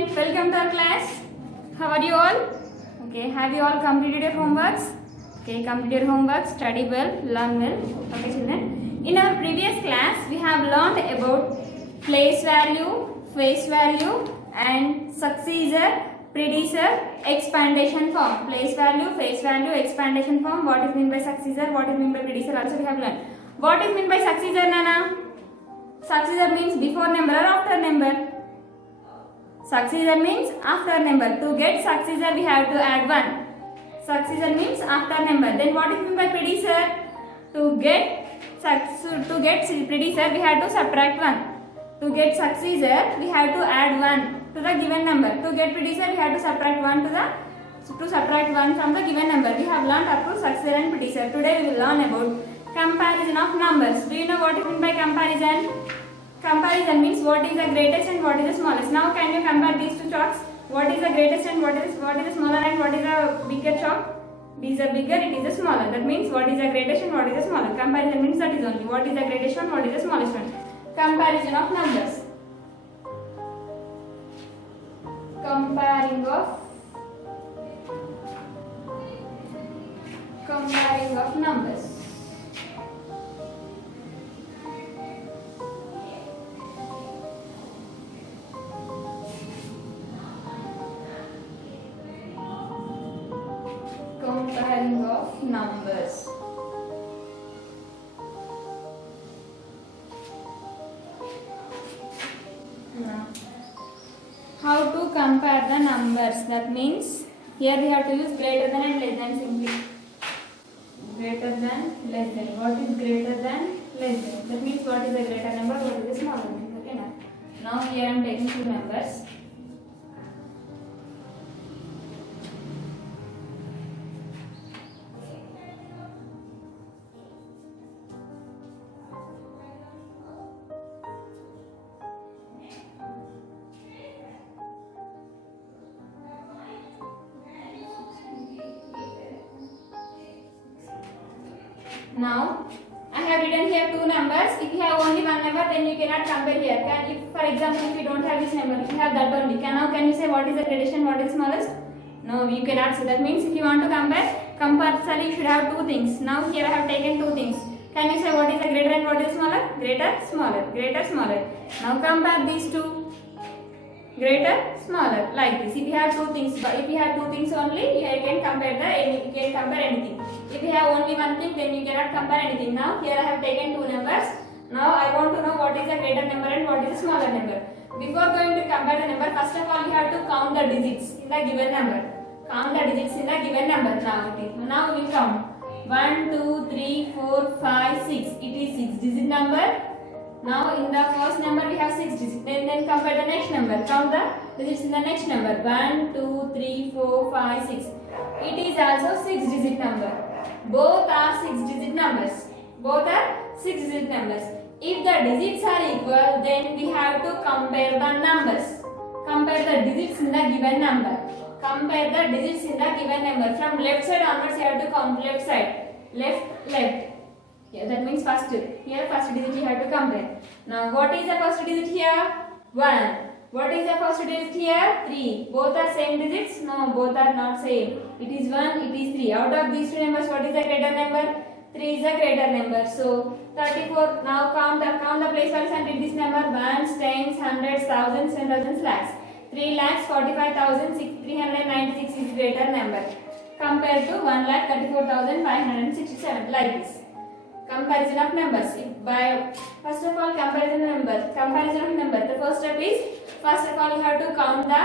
student, welcome to our class. How are you all? Okay, have you all completed your homeworks? Okay, complete your homework, study well, learn well. Okay children, in our previous class we have learned about place value, face value and successor, predecessor, expandation form. Place value, face value, expandation form. What is meant by successor, what is meant by predecessor also we have learned. What is meant by successor, Nana? Successor means before number or after number. Successor means after number. To get successor we have to add 1. Successor means after number. Then what is meant by predecessor? To get predecessor we have to subtract 1. To get successor we have to add 1 to the given number. To get predecessor we have to subtract 1 from the given number. We have learned up to successor and predecessor. Today we will learn about comparison of numbers. Do you know what is meant by comparison? Comparison means what is the greatest and what is the smallest. Now can you compare these two chalks? What is the greatest and what is the smaller and what is the bigger chalk? These are bigger, it is the smaller. That means what is the greatest and what is the smaller. Comparison means that is only what is the greatest one, what is the smallest one. Comparison of numbers. Comparing of numbers. Comparing of numbers. Now, how to compare the numbers? That means here we have to use greater than and less than simply. Greater than, less than. What is greater than, less than? That means what is the greater number, what is the smaller number. Okay, now here I am taking two numbers. Now, I have written here two numbers. If you have only one number, then you cannot compare here. If, for example, if you don't have this number, if you have that only, can you say what is the greatest and what is the smallest? No, you cannot say. That means if you want to compare, compulsorily you should have two things. Now here I have taken two things. Can you say what is the greater and what is the smaller? Greater, smaller, greater, smaller. Now compare these two. Greater, smaller, like this. If you have two things, only, you can compare anything. If you have only one thing, then you cannot compare anything. Now here I have taken two numbers. Now I want to know what is the greater number and what is the smaller number. Before going to compare the number, first of all you have to count the digits in the given number. Count the digits in the given number. Now we will count 1, 2, 3, 4, 5, 6. It is 6-digit number. Now in the first number we have 6 digits. Then compare the next number. Count the digits in the next number. 1, 2, 3, 4, 5, 6. It is also 6-digit number. Both are 6-digit numbers. If the digits are equal, then we have to compare the numbers. Compare the digits in the given number. From left side onwards you have to count left side. Left. Yeah, that means first digit you have to compare. Now what is the first digit here? 1. What is the first digit here? 3. Both are same digits? No, both are not same. It is 1, it is 3. Out of these two numbers, what is the greater number? 3 is the greater number. So 34. Now count the place values and read this number. Ones, tens, hundreds, thousands, and thousands, lakhs. 3,45,396 is greater number compared to 1,34,567, like this. Comparison of numbers. First of all, comparison of numbers. The first step is, first of all you have to count the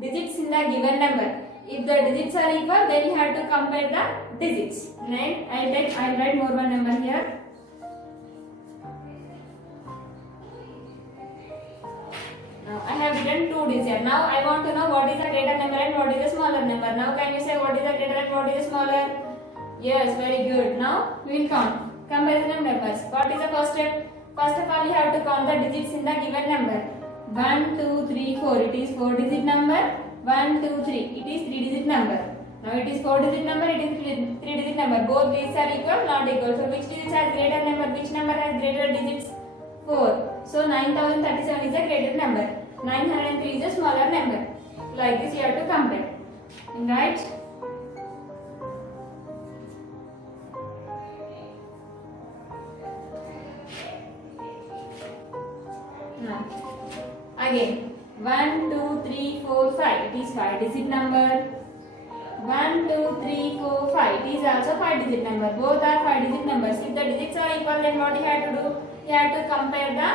digits in the given number. If the digits are equal, then you have to compare the digits. Right? I will write more one number here. Now I have written two digits here. Now I want to know what is the greater number and what is the smaller number. Now can you say what is the greater and what is the smaller? Yes, very good. Now we will count. Comparison of numbers. What is the first step? First of all, you have to count the digits in the given number. 1, 2, 3, 4. It is 4-digit number. 1, 2, 3. It is 3-digit number. Now it is 4-digit number. It is 3-digit number. Both digits are equal, not equal. So which digits has greater number? Which number has greater digits? 4. So 9037 is a greater number. 903 is a smaller number. Like this you have to compare. Right? Now, again 1, 2, 3, 4, 5. It is 5-digit number. 1, 2, 3, 4, 5. It is also 5-digit number. Both are 5-digit numbers. If the digits are equal, then what you have to do? You have to compare the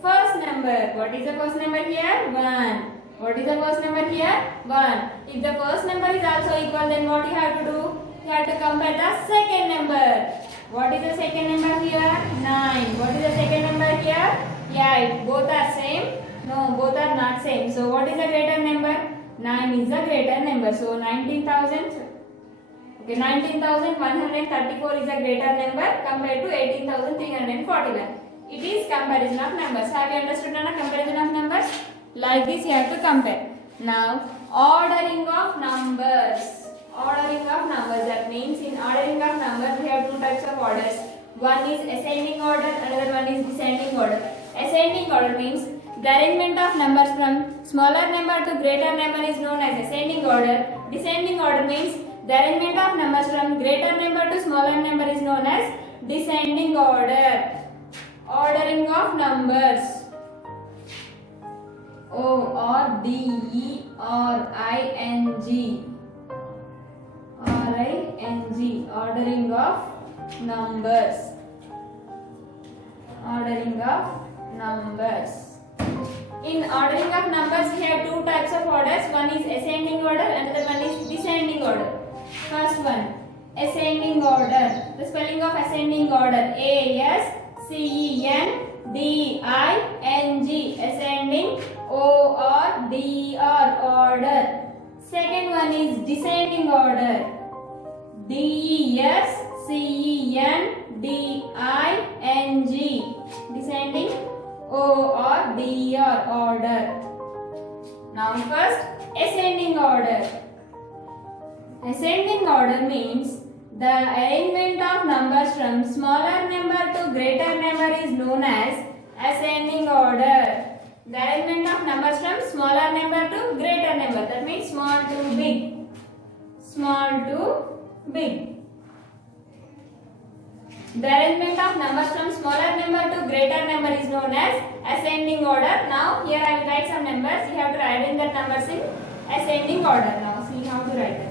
first number. What is the first number here? 1. What is the first number here? 1. If the first number is also equal, then what you have to do? You have to compare the second number. What is the second number here? 9. What is the second number here? 8. Both are same? No, both are not same. So what is the greater number? 9 is the greater number. So 19,000. Okay, 19,134 is a greater number compared to 18,341. It is comparison of numbers. Have you understood now comparison of numbers? Like this you have to compare. Now ordering of numbers. Ordering of numbers, that means in ordering of numbers we have two types of orders. One is ascending order, another one is descending order. Ascending order means the arrangement of numbers from smaller number to greater number is known as ascending order. Descending order means the arrangement of numbers from greater number to smaller number is known as descending order. Ordering of numbers. O-R-D-E-R-I-N-G. R-I-N-G. Ordering of numbers. Ordering of numbers. In ordering of numbers, we have two types of orders. One is ascending order, another one is descending order. First one, ascending order. The spelling of ascending order: A-S-C-E-N-D-I-N-G. Ascending. O-R-D-R. Order. Second one is descending order. D-E-S-C-E-N-D-I-N-G. Descending. O-R-D-R. Order. Now first, ascending order. Ascending order means the arrangement of numbers from smaller number to greater number is known as ascending order. The arrangement of numbers from smaller number to greater number. That means small to big. Small to big. The arrangement of numbers from smaller number to greater number is known as ascending order. Now here I will write some numbers. You have to write in that numbers in ascending order. Now see how to write it.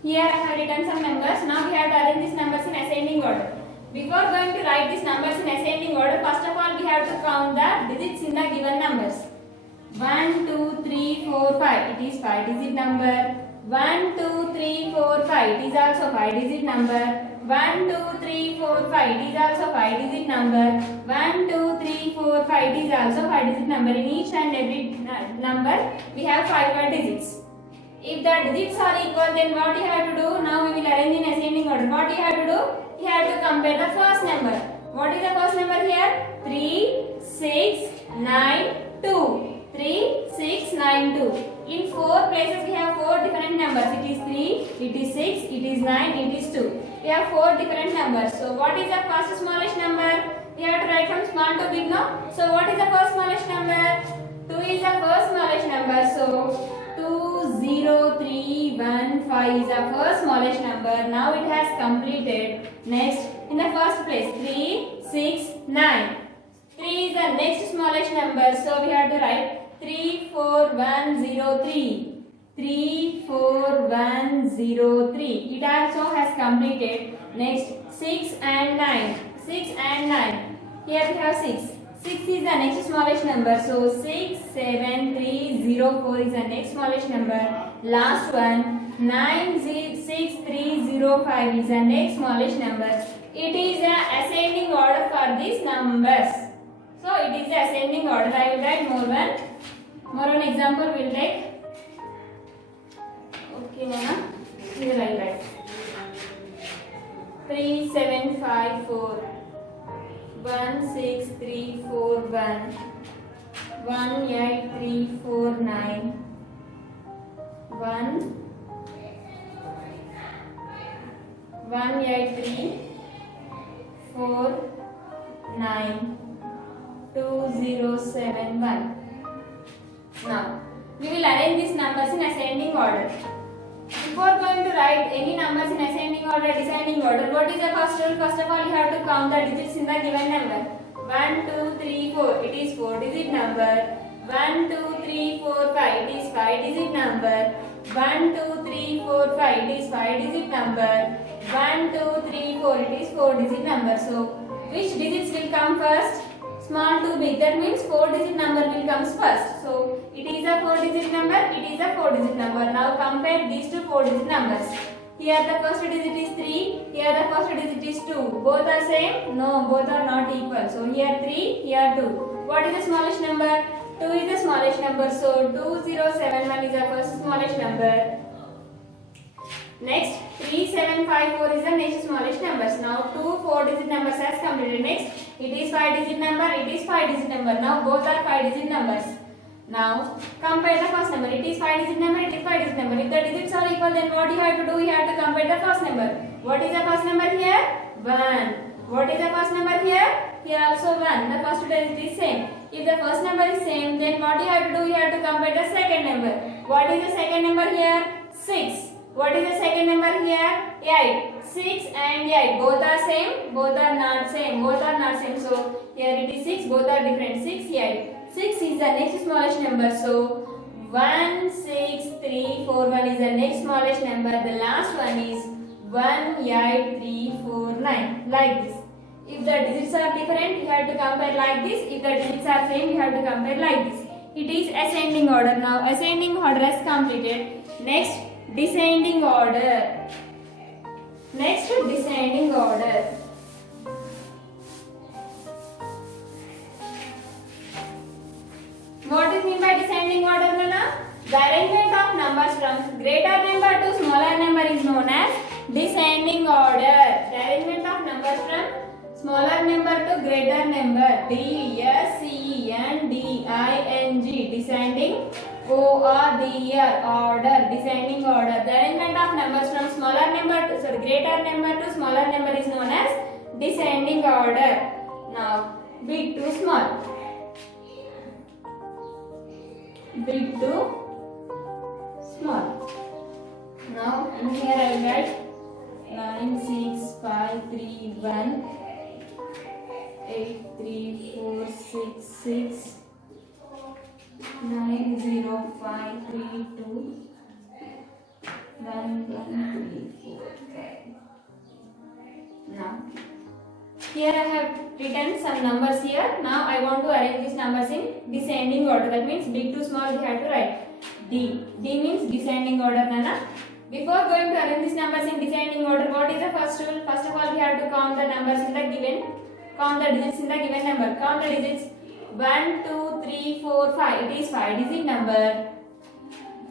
Here I have written some numbers. Now we have to arrange these numbers in ascending order. Before going to write these numbers in ascending order, first of all we have to count the digits in the given numbers. 1, 2, 3, 4, 5. It is 5-digit number. 1, 2, 3, 4, 5. It is also 5-digit number. 1, 2, 3, 4, 5. It is also 5-digit number. 1, 2, 3, 4, 5. It is also 5-digit number. In each and every number we have 5 digits. If the digits are equal, then what you have to do? Now we will arrange in ascending order. What you have to do? You have to compare the first number. What is the first number here? 3, 6, 9, 2. 3, 6, 9, 2. In 4 places we have 4 different numbers. It is 3, it is 6, it is 9, it is 2. We have 4 different numbers. So what is the first smallest number? We have to write from small to big now. So what is the first smallest number? 2 is the first smallest number. So 20315 is the first smallest number. Now it has completed. Next, in the first place, 3, 6, 9. 3 is the next smallest number. So we have to write 34103. 34103. It also has completed. Next, 6 and 9. 6 and 9. Here we have 6. 6 is the next smallest number. So 67304 is the next smallest number. Last one, 96305 is the next smallest number. It is the ascending order for these numbers. So it is the ascending order. I will write more one example will take. Okay, Mona. Here I will write 3754. 16341 18349 18349 2071. Now we will arrange these numbers in ascending order. Before going to write any numbers in ascending order, descending order, what is the first rule? First of all, you have to count the digits in the given number. 1, 2, 3, 4. It is 4-digit number. 1, 2, 3, 4, 5. It is 5-digit number. 1, 2, 3, 4, 5. It is 5-digit number. 1, 2, 3, 4. It is 4-digit number. So, which digits will come first? Small to big. That means 4-digit number will come first. So, it is a 4-digit number. It is a 4-digit number. Now, compare these two 4-digit numbers. Here the first digit is 3. Here the first digit is 2. Both are same? No, both are not equal. So, here 3, here 2. What is the smallest number? 2 is the smallest number. So, 2071 is the first smallest number. Next, 3754 is the next smallest numbers. Now, two 4-digit numbers has completed. Next, it is 5-digit number. It is 5-digit number. Now, both are 5-digit numbers. Now, compare the first number. It is 5-digit number. It is 5-digit number. If the digits are equal, then what you have to do? You have to compare the first number. What is the first number here? 1. What is the first number here? Here also 1. The first digit is same. If the first number is same, then what you have to do? You have to compare the second number. What is the second number here? 6. What is the second number here? 8. 6 and 8. Both are same. Both are not same. Both are not same. So, here it is 6. Both are different. 6, 8. 6 is the next smallest number. So, 16341 is the next smallest number. The last one is 18349. Like this. If the digits are different, you have to compare like this. If the digits are same, you have to compare like this. It is ascending order. Now, ascending order is completed. Next, descending order. Next, descending order. What is mean by descending order, Nana? The arrangement of numbers from greater number to smaller number is known as descending order. The arrangement of numbers from smaller number to greater number. D-S-C-E-N-D-I-N-G. Descending order. Descending order. The arrangement of numbers from greater number to smaller number is known as descending order. Now, big to small. Big to small. Now, in here I will write 9, 6, 5, 3, 1, 8, 3, 4, 6, 6, 9, 0, 5, 3, 2, 1, 1, 3, 4, 5. Now, here I have written some numbers here. Now I want to arrange these numbers in descending order. That means big to small we have to write. D. D means descending order, Nana. Before going to arrange these numbers in descending order, what is the first rule? First of all, we have to count the numbers in the given. Count the digits in the given number. Count the digits. 1, 2, 3, 4, 5. It is 5-digit number.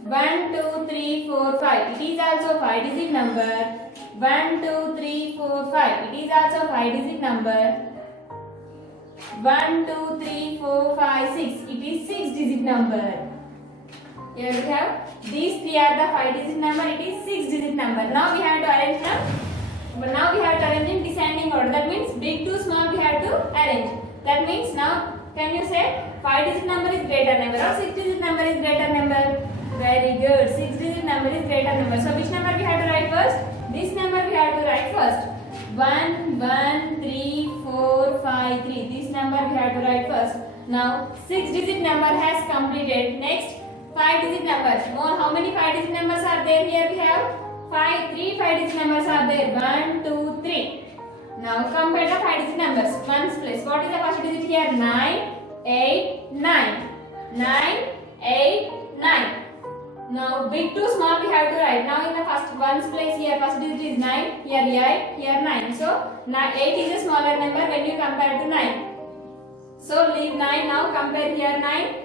1, 2, 3, 4, 5. It is also 5-digit number. 1, 2, 3, 4, 5. It is also 5-digit number. 1, 2, 3, 4, 5, 6. It is 6-digit number. Here we have these three are the 5-digit number. It is 6-digit number. Now we have to arrange them. But now we have to arrange in descending order. That means big to small we have to arrange. That means now can you say 5-digit number is greater number or 6-digit number is greater number? Very good. 6-digit number is greater number. So which number we have to write first? This number we have to write first. 1, 1, 3, 4, 5, 3. This number we have to write first. Now 6-digit number has completed. Next 5-digit numbers. More how many 5-digit numbers are there? Here we have 3 5-digit numbers are there. 1, 2, 3. Now compare the 5-digit numbers. Ones place. What is the first digit here? 9, 8, 9. 9, 8, 9. Now big to small we have to write. Now in the first ones place here first digit is 9. Here 8. Here 9. So 8 is a smaller number when you compare to 9. So leave 9 now. Compare here 9.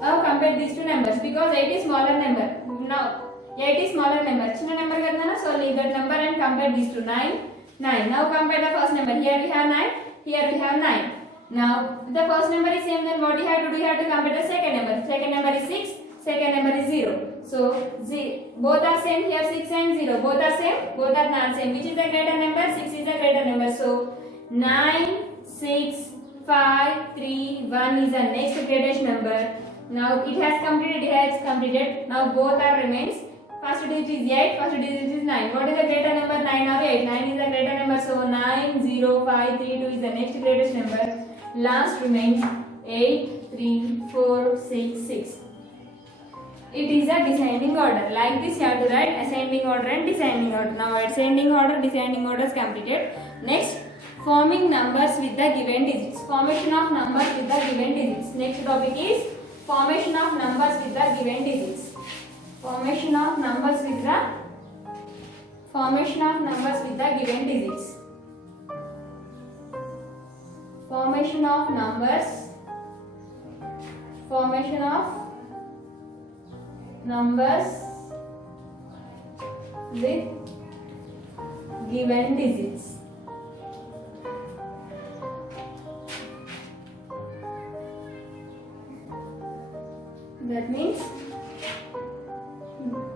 Now compare these two numbers because 8 is smaller number. Now 8 is smaller number. Chinna number kadana. So leave that number and compare these two. 9, 9. Now compare the first number. Here we have 9. here we have 9. Now the first number is same, then what you have to do, you have to compare the second number. Second number is 6, second number is 0. So both are same here, 6 and 0. Both are same, both are not same. Which is the greater number? 6 is the greater number. So 9, 6, 5, 3, 1 is the next greatest number. Now it has completed. Now both are remains. First digit is 8, first digit is 9. What is the greater number, 9 or 8? 9 is the greater number. So 9, 0, 5, 3, 2 is the next greatest number. Last remains 8, 3, 4, 6, 6. It is a descending order. Like this you have to write ascending order and descending order. Now ascending order, descending order is completed. Next, forming numbers with the given digits. Formation of numbers with the given digits. Next topic is formation of numbers with the given digits. Formation of numbers with the given digits. Formation of numbers with given digits. That means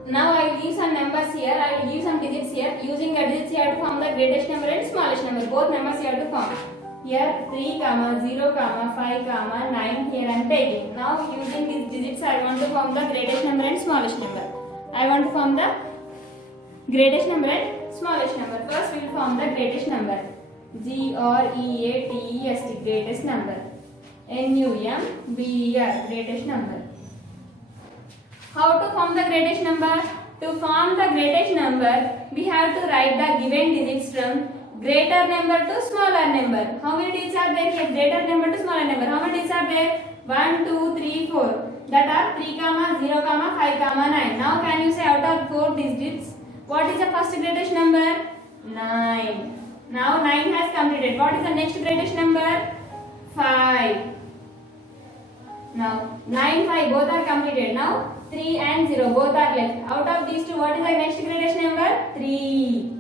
now I will give some numbers here, I will give some digits here. Using the digits you have to form the greatest number and smallest number. Both numbers you have to form. Here 3, 0, 5, 9 here I am taking. Now using these digits I want to form the greatest number and smallest number. I want to form the greatest number and smallest number. First we will form the greatest number. GREATEST, greatest number. NUMBER, greatest number. How to form the greatest number? To form the greatest number, we have to write the given digits from greater number to smaller number. How many digits are there here? Greater number to smaller number. How many digits are there? 1, 2, 3, 4. That are 3, 0, 5, 9. Now can you say out of 4 digits, what is the first greatest number? 9. Now 9 has completed. What is the next greatest number? 5. Now 9, 5 both are completed. Now 3 and 0 both are left. Out of these two, what is the next greatest number? 3.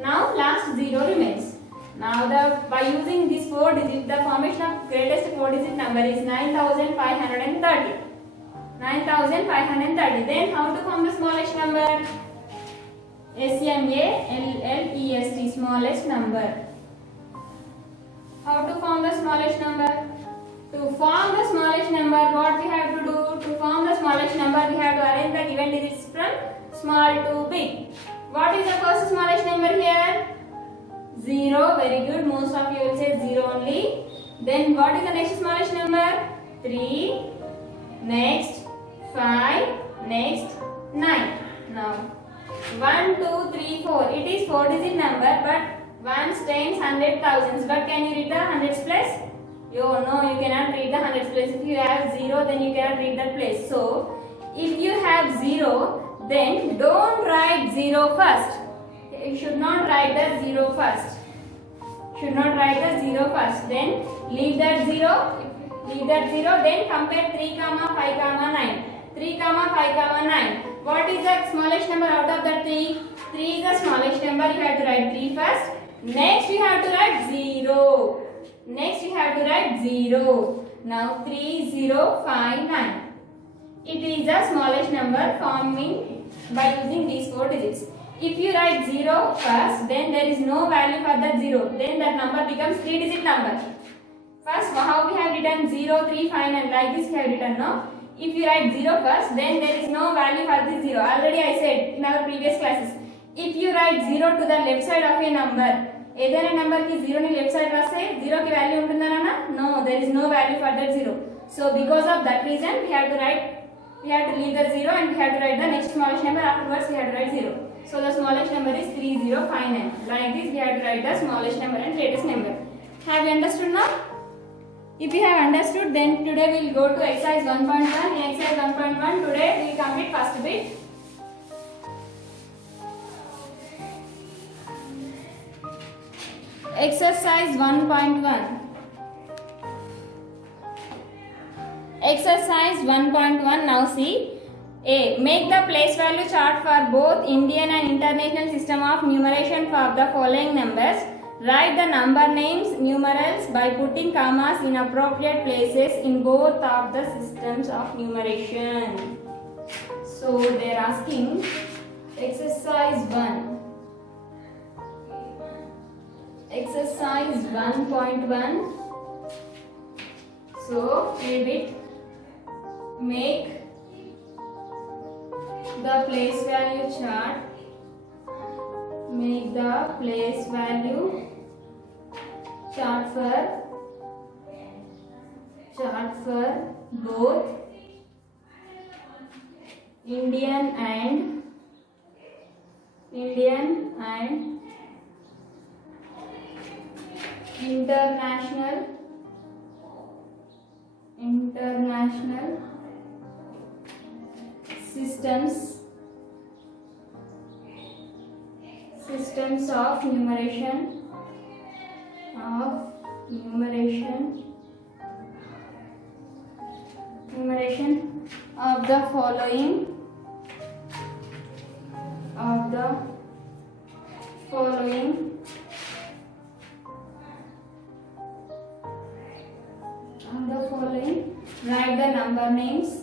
Now last 0 remains. Now by using these 4 digits, the formation of greatest 4 digit number is 9530. 9530. Then how to form the smallest number? SMALLEST, smallest number. How to form the smallest number? To form the smallest number, what we have to do? To form the smallest number, we have to arrange the given digits from small to big. What is the first smallest number here? 0. Very good. Most of you will say 0 only. Then what is the next smallest number? 3. Next 5. Next 9. Now 1, 2, 3, 4. It is 4 digit number, but ones, tens, hundred, thousands. But can you read the hundreds place? No, you cannot read the hundreds place. If you have 0, then you cannot read that place. So if you have 0, then don't write 0 first. You should not write the 0 first. Then leave that 0. Then compare 3, 5, 9. 3, 5, 9. What is the smallest number out of that 3? 3 is the smallest number. You have to write 3 first. Next you have to write 0. Now 3, 0, 5, 9. It is the smallest number forming by using these 4 digits. If you write 0 first, then there is no value for that 0. Then that number becomes 3 digit number. First, how we have written 0, 3, 5, 9, like this we have written, no? If you write 0 first, then there is no value for this 0. Already I said in our previous classes. If you write 0 to the left side of a number, ఏదైనా number కి 0 ని left side రాస్తే 0 కి value ఉంటుందనా? No, there is no value for that 0. So because of that reason we have to leave the 0 and we have to write the next smallest number. Afterwards we have to write 0. So the smallest number is 3059. Like this we have to write the smallest number and greatest number. Have you understood now? If you have understood, then today we will go to exercise 1.1. In exercise 1.1 today we will complete first bit. Exercise 1.1. Exercise 1.1. Now see. A. Make the place value chart for both Indian and international system of numeration for the following numbers. Write the number names, numerals by putting commas in appropriate places in both of the systems of numeration. So they are asking exercise 1. Exercise 1.1. So read it. Make the place value chart. Make the place value chart for both Indian and international systems of numeration of the following write the number names,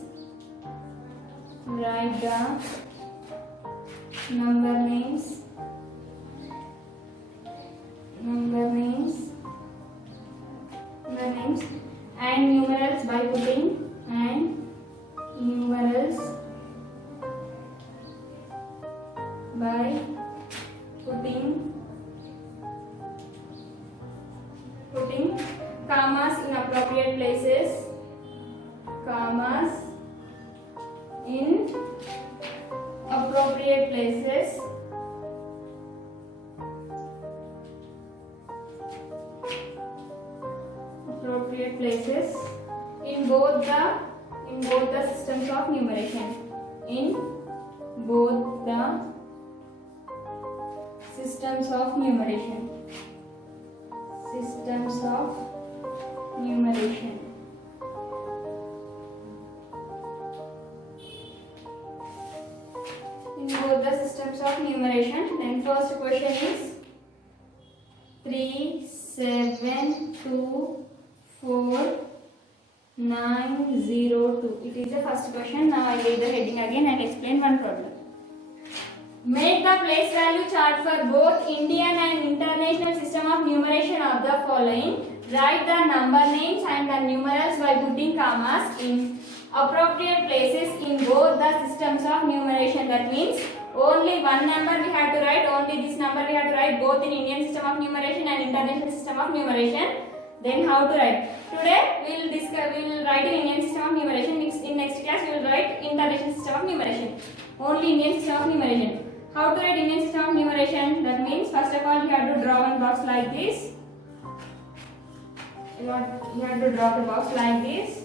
and numerals by putting commas in appropriate places. In both the systems of numeration. In both the systems of numeration. In both the systems of numeration. Then first question is 3, 7, 2, 4, 9, 0, 2. It is the first question. Now I read the heading again and explain one problem. Make the place value chart for both Indian and international system of numeration of the following. Write the number names and the numerals by putting commas in appropriate places in both the systems of numeration. That means only one number we have to write, only this number we have to write both in Indian system of numeration and international system of numeration. Then how to write? Today we will write in Indian system of numeration. In next class we will write international system of numeration. Only Indian system of numeration. How to write Indian system of numeration? That means first of all you have to draw one box like this. You have to draw the box like this.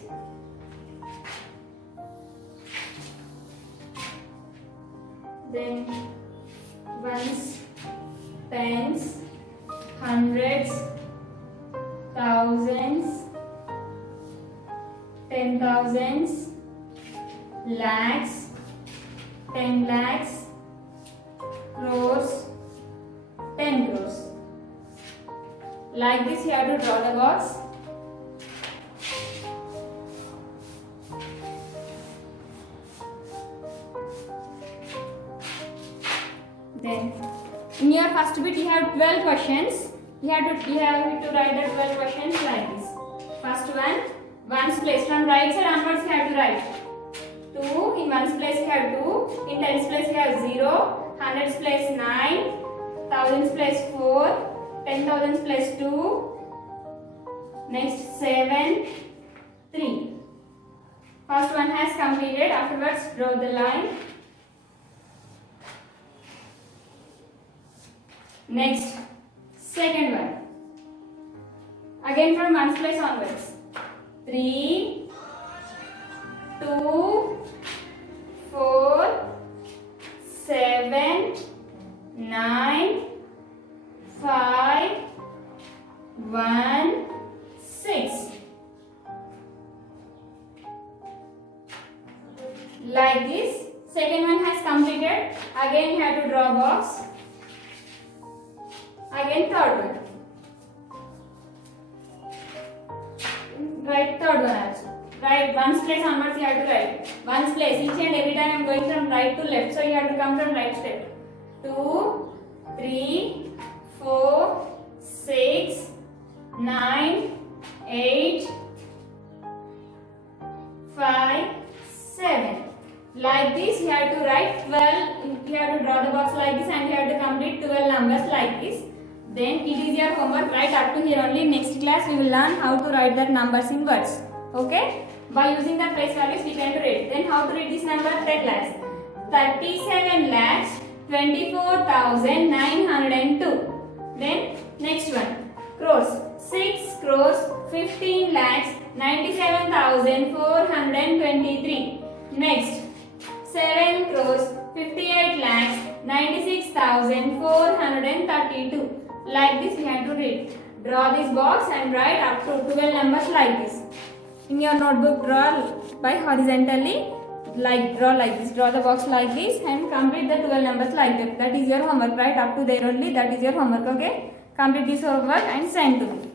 Then ones, tens, hundreds, thousands, 10,000s, lakhs, 10 lakhs, crores, 10 crores. Like this you have to draw the box. Then in your first bit you have 12 questions. You have to write the 12 questions like this. First one, ones place. From right side onwards you have to write 2. In ones place you have 2. In tens place you have 0. Hundreds place 9. Thousands place 4. 10,000s place 2. Next 7, 3. First one has completed. Afterwards draw the line. Next, second one. Again from ones place onwards. 3, 2, 4, 7, 9, 5, 1, 6. Like this. Second one has completed. Again you have to draw a box. Again third one. Right, ones place onwards you have to write. Ones place, each and every time I am going from right to left, so you have to come from right step. 2, 3, 4, 6, 9, 8, 5, 7. Like this you have to write 12, you have to draw the box like this and you have to complete 12 numbers like this. Then it is your homework, right up to here only. Next class we will learn how to write that numbers in words. Okay? By using the place values we can read. Then how to read this number? 10 lakhs. 37 lakhs 24,902. Then next one. Crores. 6 crores 15 lakhs 97,423. Next. 7 crores 58 lakhs 96,432. Like this we have to read. Draw this box and write up to 12 numbers like this. In your notebook, draw by horizontally, draw like this. Draw the box like this and complete the 12 numbers like that. That is your homework. Write up to there only. That is your homework. Okay. Complete this homework and send to me.